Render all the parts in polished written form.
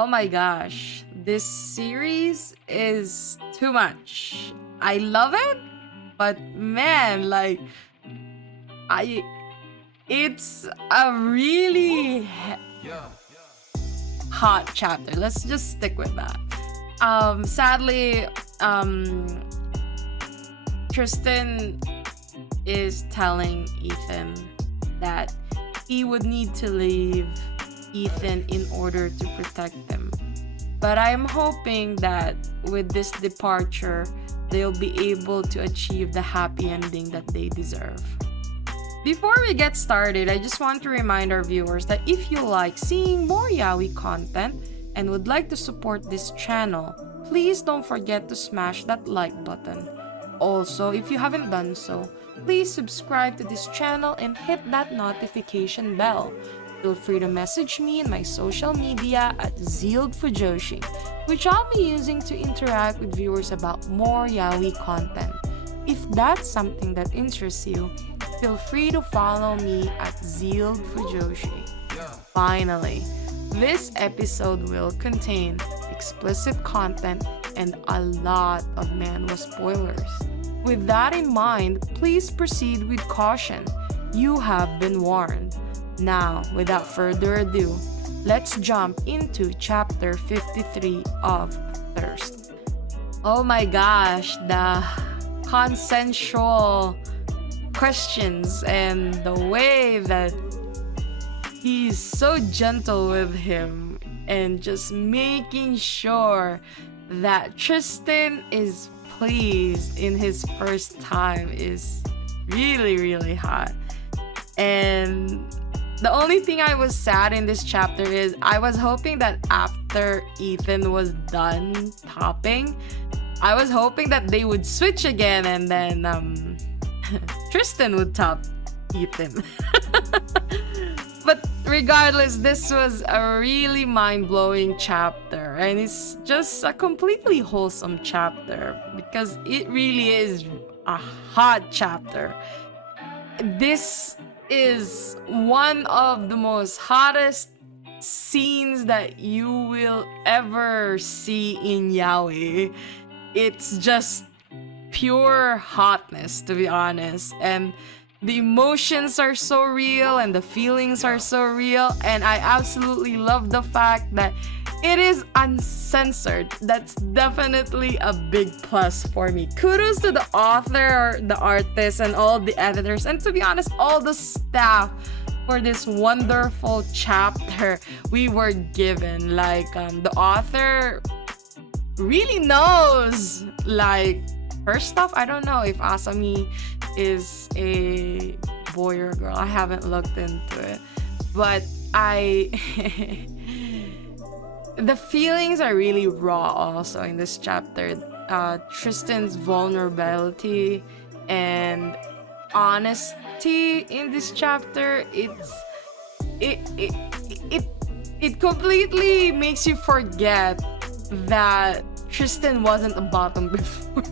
Oh my gosh, this series is too much. I love it, but man, like, I it's a really hot chapter. Let's just stick with that. Sadly, Tristan is telling Ethan that he would need to leave Ethan in order to protect him. But I'm hoping that with this departure, they'll be able to achieve the happy ending that they deserve. Before we get started, I just want to remind our viewers that if you like seeing more yaoi content and would like to support this channel, please don't forget to smash that like button. Also, if you haven't done so, please subscribe to this channel and hit that notification bell. Feel free to message me in my social media at ZEALED FUJOSHI, which I'll be using to interact with viewers about more yaoi content. If that's something that interests you, feel free to follow me at ZEALED FUJOSHI. Finally, this episode will contain explicit content and a lot of manhwa spoilers. With that in mind, please proceed with caution. You have been warned. Now, without further ado, let's jump into chapter 53 of Thirst. Oh my gosh, the consensual questions and the way that he's so gentle with him and just making sure that Tristan is pleased in his first time is really, really hot. And the only thing I was sad in this chapter is I was hoping that after Ethan was done topping, I was hoping that they would switch again and then Tristan would top Ethan. But regardless, this was a really mind-blowing chapter, and it's just a completely wholesome chapter because it really is a hot chapter. This is one of the most hottest scenes that you will ever see in yaoi. It's just pure hotness, to be honest, and the emotions are so real and the feelings are so real, and I absolutely love the fact that it is uncensored. That's definitely a big plus for me. Kudos to the author, the artist, and all the editors, and to be honest, all the staff for this wonderful chapter we were given. Like, the author really knows, like, her stuff. I don't know if Asami is a boy or girl. I haven't looked into it, but the feelings are really raw also in this chapter. Tristan's vulnerability and honesty in this chapter, it completely makes you forget that Tristan wasn't a bottom before.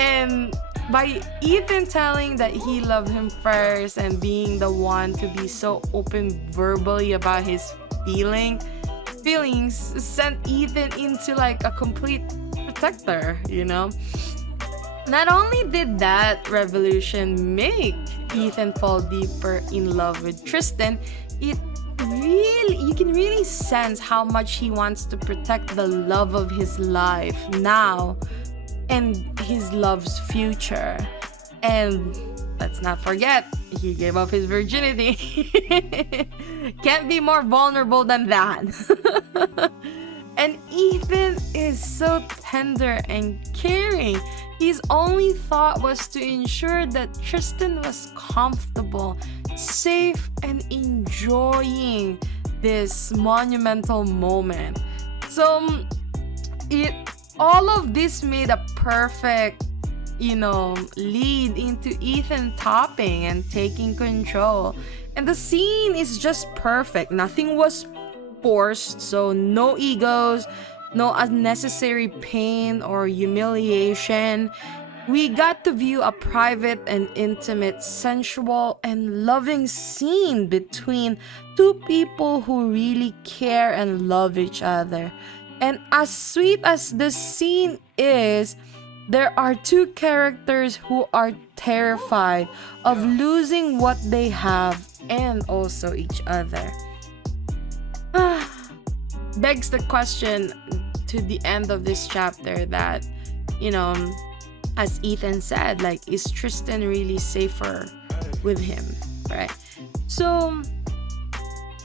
And by Ethan telling that he loved him first and being the one to be so open verbally about his feelings sent Ethan into like a complete protector, you know? Not only did that revolution make Ethan fall deeper in love with Tristan, you can really sense how much he wants to protect the love of his life now and his love's future. And let's not forget, he gave up his virginity. Can't be more vulnerable than that. And Ethan is so tender and caring. His only thought was to ensure that Tristan was comfortable, safe, and enjoying this monumental moment. So all of this made a perfect, lead into Ethan topping and taking control. And the scene is just perfect. Nothing was forced, so no egos, no unnecessary pain or humiliation. We got to view a private and intimate, sensual and loving scene between two people who really care and love each other. And as sweet as the scene is, there are two characters who are terrified of losing what they have and also each other. Begs the question to the end of this chapter that, you know, as Ethan said, like, is Tristan really safer with him, right? So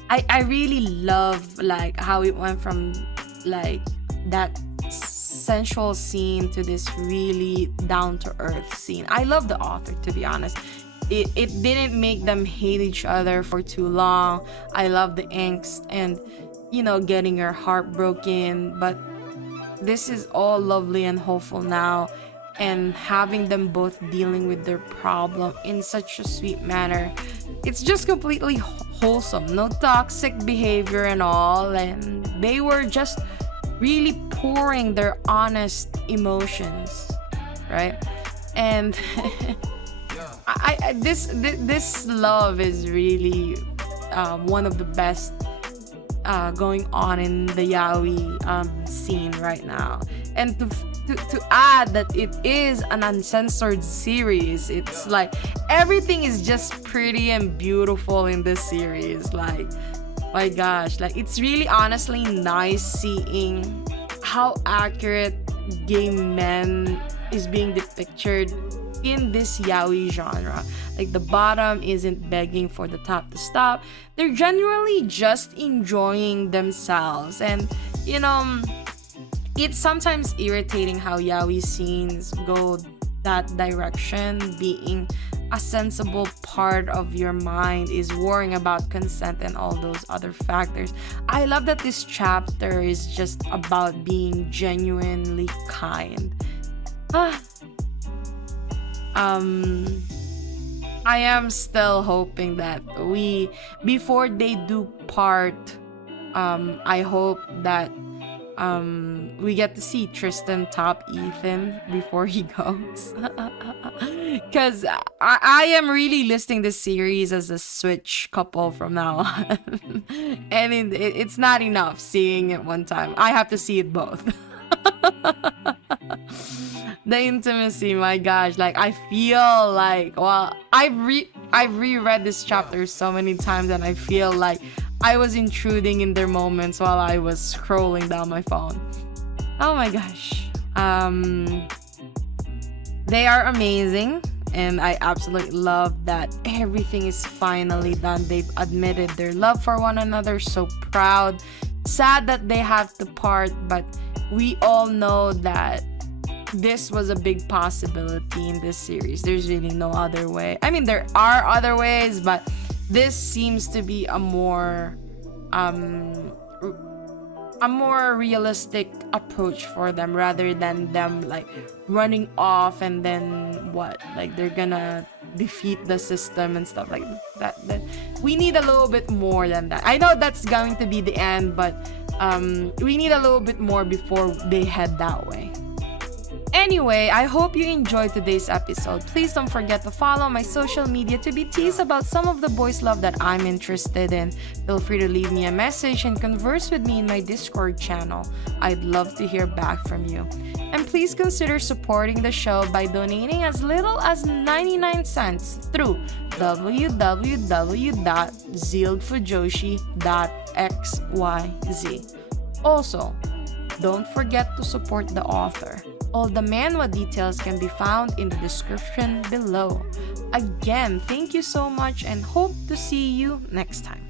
I really love like how it went from like that sensual scene to this really down to earth scene. I love the author, to be honest. It didn't make them hate each other for too long. I love the angst and, you know, getting your heart broken, but this is all lovely and hopeful now, and having them both dealing with their problem in such a sweet manner. It's just completely wholesome, no toxic behavior and all, and they were just really pouring their honest emotions, right? And this love is really one of the best going on in the yaoi scene right now. And to add that it is an uncensored series, it's like everything is just pretty and beautiful in this series. Like, my gosh, like, it's really honestly nice seeing how accurate gay men is being depicted in this yaoi genre. Like, the bottom isn't begging for the top to stop. They're genuinely just enjoying themselves. And, you know, it's sometimes irritating how yaoi scenes go that direction, being a sensible part of your mind is worrying about consent and all those other factors. I love that this chapter is just about being genuinely kind. I am still hoping that before they do part, I hope that we get to see Tristan top Ethan before he goes. Because I am really listing this series as a switch couple from now on. And it's not enough seeing it one time. I have to see it both. The intimacy, my gosh, like, I feel like, well, I've reread this chapter so many times, and I feel like I was intruding in their moments while I was scrolling down my phone. Oh my gosh. They are amazing, and I absolutely love that everything is finally done. They've admitted their love for one another. So proud. Sad that they have to part, but we all know that this was a big possibility in this series. There's really no other way. I mean, there are other ways, but this seems to be a more realistic approach for them, rather than them like running off and then what, like they're gonna defeat the system and stuff like that. We need a little bit more than that. I know that's going to be the end, but we need a little bit more before they head that way. Anyway, I hope you enjoyed today's episode. Please don't forget to follow my social media to be teased about some of the boys' love that I'm interested in. Feel free to leave me a message and converse with me in my Discord channel. I'd love to hear back from you. And please consider supporting the show by donating as little as 99 cents through www.zealedfujoshi.xyz. Also, don't forget to support the author. All the manhwa details can be found in the description below. Again, thank you so much and hope to see you next time.